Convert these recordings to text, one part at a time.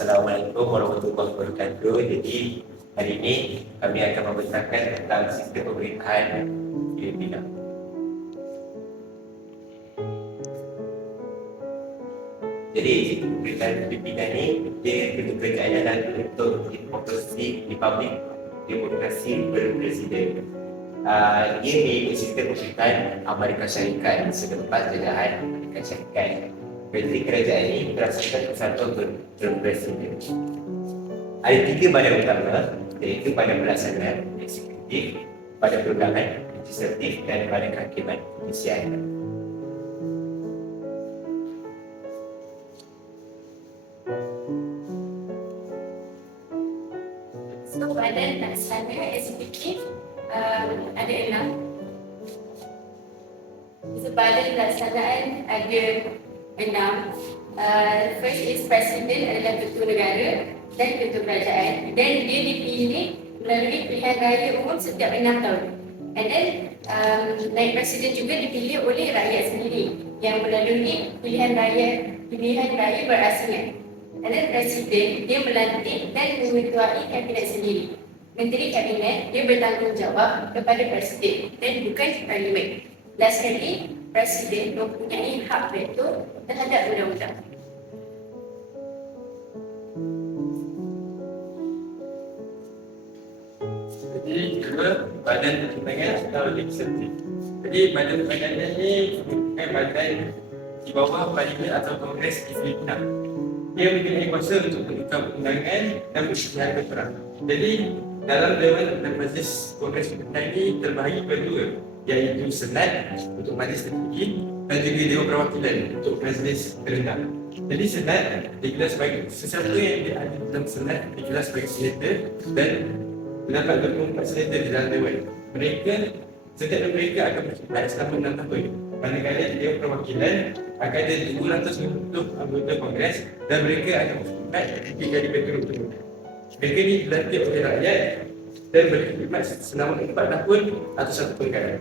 Assalamualaikum warahmatullahi wabarakatuh. Jadi hari ini kami akan membicarakan tentang sistem pemerintahan Filipina. Jadi sistem pemerintahan Filipina ni dia bentuk kerajaan adalah bentuk demokrasi republik demokrasi berpresiden. Dia ni sistem pemerintahan Amerika Syarikat selepas jajahan Amerika Syarikat. Jadi kerajaan ini berdasarkan persatuan berpresiden. Ada 3 badan utama, iaitu badan pelaksana, eksekutif, badan perundangan, legislatif dan badan kehakiman, judisial. So badan pelaksana eksekutif ada 6. So badan pelaksanaan ada 6. First is Presiden adalah ketua negara dan ketua kerajaan, dan dia dipilih melalui pilihan raya umum setiap 6 tahun. And then naib Presiden juga dipilih oleh rakyat sendiri yang melalui pilihan raya berasingan. And then Presiden dia melantik dan mengetuai kabinet sendiri. Menteri Kabinet dia bertanggungjawab kepada Presiden dan bukan Parlimen. Last sekali, Presiden mempunyai hak veto terhadap undang-undang. Jadi kedua, badan pertimbangan atau legislatif. Jadi badan pertimbangan ini merupakan badan di bawah Parlimen atau Kongres di Filipina. Dia mempunyai kuasa untuk menentukan undangan dan persidangan perang. Jadi dalam Dewan dan Majlis Kongres Filipina ini terbahagi kedua, iaitu Senat untuk Majlis Tertinggi dan juga Dewan Perwakilan untuk Majlis Terendah. Jadi Senat digelar sebagai sesiapa yang ada dalam Senat digelar sebagai senator dan mendapat 24 senator di dalam Dewan. Setiap dari mereka akan berkhidmat selama 6 tahun. Manakala Dewan Perwakilan akan ada 250 anggota Kongres dan mereka akan berkhidmat 3 kali berturut-turut. Mereka ini dilantik oleh rakyat dan berkhidmat selama 4 tahun atau 1 perkara.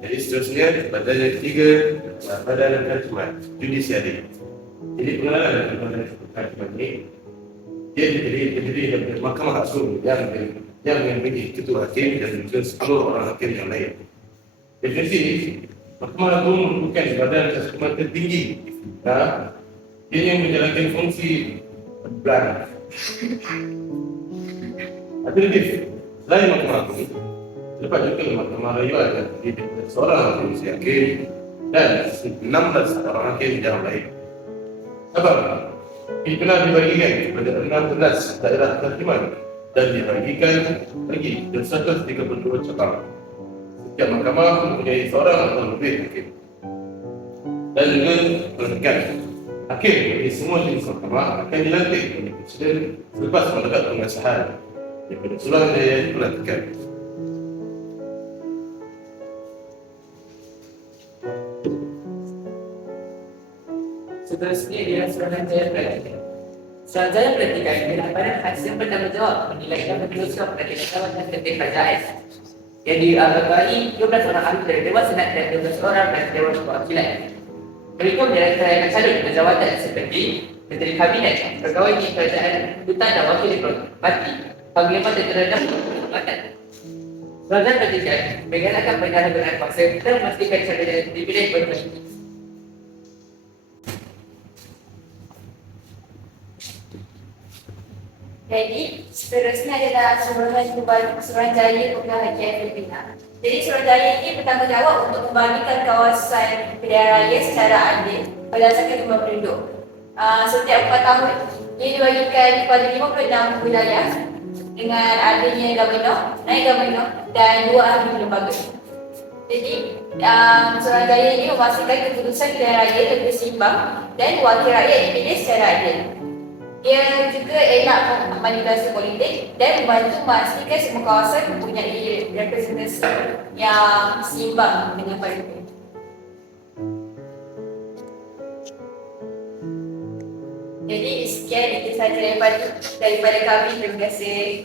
Jadi seterusnya badan yang ketiga, badan kehakiman, judisiari. Jadi pengenalan dari badan kehakiman ini, dia terdiri dari Mahkamah Agung yang memiliki ketua hakim dan juga 10 orang hakim yang lain. Definisi Mahkamah Agung merupakan badan kehakiman tertinggi. Dia yang menjalankan fungsi belan. Alternatif selain Mahkamah Agung, terdapat juga Mahkamah Rayuan yang terdiri dari seorang hakim dan 16 orang hakim yang lain. Sebab ini pernah dibagikan kepada 16 daerah kehakiman dan dibagikan lagi ke 132 cabang. Setiap mahkamah mempunyai seorang atau lebih hakim. Dan juga pelantikan hakim dari semua jenis mahkamah akan dilantik oleh Presiden selepas mendapat pengesahan daripada Suruhanjaya Pelantikan. Seterusnya ialah Suruhanjaya Pelantikan. Suruhanjaya Pelantikan adalah badan khas yang bertanggungjawab menilai dan meneruskan pelantikan dan kerja kerajaan yang dianggapkan 12 orang ahli dari Dewan Senat dan 12 orang dari Dewan Perwakilan. Mereka menjalankan layanan calon dan jawatan seperti Menteri Kabinet, Pegawai Tinggi Kerajaan, Dutan dan Wakil Diplomati, Panglima Tentera dan Perkhidmatan. Suruhanjaya Pelantikan menggalakkan penyalahgunaan kuasa dan memastikan calon yang dipilih berkualitas. Jadi, seterusnya adalah Suruhanjaya Pemerhatian Filipina. Jadi, Suruhanjaya ini bertanggungjawab untuk membagikan kawasan pilihan raya secara adil berdasarkan jumlah penduduk. Setiap 4 tahun, ia dibagikan kepada 56 wilayah dengan adanya Gubernur, naib Gubernur dan 2 ahli lembaga. Jadi, Suruhanjaya ini memastikan keputusan pilihan raya lebih seimbang dan wakil rakyat dipilih secara adil. Ia juga elak manipulasi politik dan membantu memastikan semua kawasan mempunyai representasi yang seimbang dengan parlimen. Jadi sekian itu sahaja daripada kami. Terima kasih.